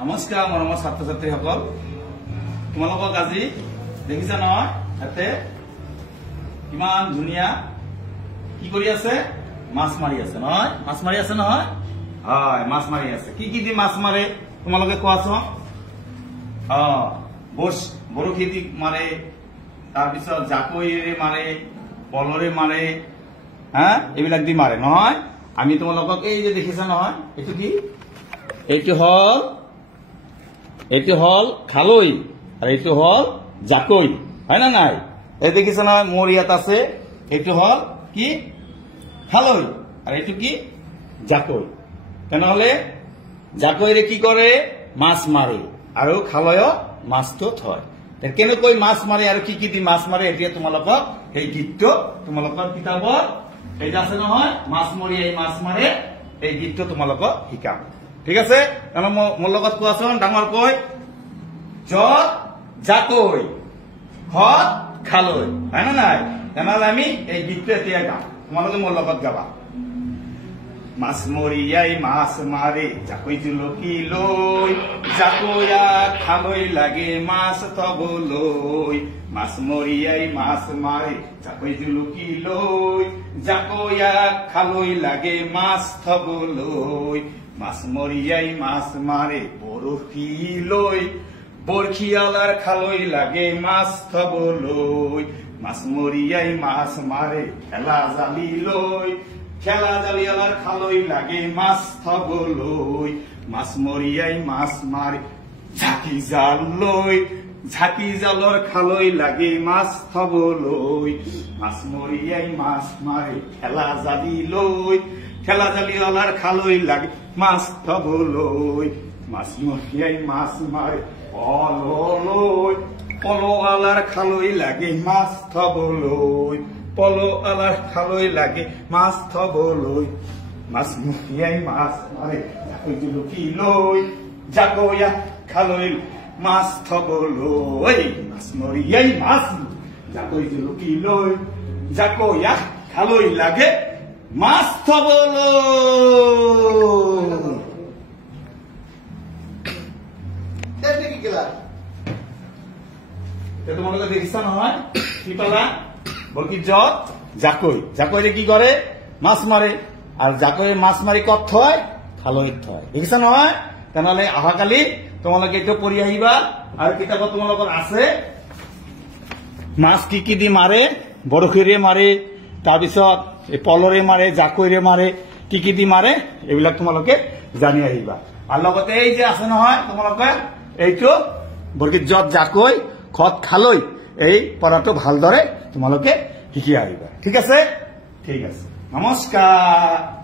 নমস্কাৰ মৰমৰ ছাত্ৰ ছাত্ৰীসকল, তোমালোকক আজি দেখিছা নহয় ইয়াতে কিমান ধুনীয়া কি কৰি আছে, মাছ মাৰি আছে নহয়, মাছ মাৰি আছে নহয়, হয় মাছ মাৰি আছে। কি কি দি মাছ মাৰে তোমালোকে কোৱাচোন? বৰশী দি মাৰে, তাৰপিছত জাকৈৰে মাৰে, পলৰে মাৰে, এইবিলাক দি মাৰে নহয়। আমি তোমালোকক এই যে দেখিছা নহয়, এইটো কি, এইটো হল খালৈ আর এইটো হল জাকৈ, হয় না নাই? এই দেখিছ না মোর ইয়াত আছে, এইটো হল কি খালৈ আর এইটো কি জাকৈ। তেনেহলে জাকৈরে কি করে, মাছ মারে, আর খালয় মাছটো থয়। কেনেকৈ মাছ মারে আর কি দি মাছ মারে, এতিয়া তোমালোকক এই গীতটো তোমালোকৰ কিতাপত এইটা আছে নহয়, মাছ মৰিয়াই মাছ মাৰে, এই গীতটো তোমালোকক শিকাম। ঠিক আছে, মোৰ লগত কোৱাচোন ডাঙৰকৈ। যত জাকৈ, হত খালৈ, হয় না নাই? তেনেহলে আমি এই গীতটো এতিয়া গাম, তোমালোকে মোৰ লগত গাবা। মাছ মৰিয়াই মাছ মাৰে, জাকৈ জুলকি লৈ, জাকৈয়া খালৈ লাগে মাছ থবলৈ। মাছ মৰিয়াই মাছ মাৰে, জাকৈ জুলকি লৈ, জাকৈয়া খালৈ লাগে মাছ থবলৈ। মাছ মৰিয়াই মাছ মাৰে বৰশী লৈ, বৰশীয়ালাৰ খালৈ লাগে মাছ থবলৈ। মাছ মৰিয়াই মাছ মাৰে ঠেলা জালি লৈ, ঠেলা জালিয়ালাৰ খালৈ লাগে মাছ থবলৈ। মাছ মৰিয়াই মাছ মাৰে ঝাঁকি জাল লৈ, ঝাঁকি জালৰ খালৈ লাগে মাছ থবলৈ। মাছ মৰিয়াই মাছ মাৰে ঠেলা জালি লৈ, ঠেলা জালিয়ালাৰ খালৈ লাগে মাছ থবলৈ। মাছ মৰিয়াই মাছ মাৰে পললৈ, পলৱালাৰ খালৈ লাগে মাছ থবলৈ। পলৱালাৰ খালৈ লাগে মাছ থবলৈ। মাছ মৰিয়াই মাছ মাৰে জাকৈ জুলুকি লৈ, জাকৈয়া খালৈ মাছ থবলৈ। মাছ মৰিয়াই মাছ জাকৈ জুলুকি লৈ, জাকৈয়া খালৈ লাগে মাছ থবলৈ। তোমালোকে দেখিছা নহয়, কি পালা বলকি যত জাকৈ, জাকৈরে কি করে মাছ মারে, আর জাকৈয়ে মাছ মারি কত থয়, খালৈত থয়। দেখিছা নহয়? তেনেহলে অহাকালি তোমালোকে এইটো পঢ়ি আহিবা। আর কিতাপত তোমালোকৰ আছে মাছ কি কি দি মাৰে, বৰশীৰে মাৰে, তাৰপিছত পলৰে মাৰে, জাকৈৰে মাৰে, কি কি দি মাৰে, এইবিলাক তোমালোকে জানি আহিবা। আৰ লগতে এই যে আছে নহয় তোমালোকে এইটো বৰশীত যত জাকৈ খত খালৈ, এই পঢ়াটো ভালদৰে তোমালোকে শিকি আহিবা। ঠিক আছে, ঠিক আছে, নমস্কাৰ।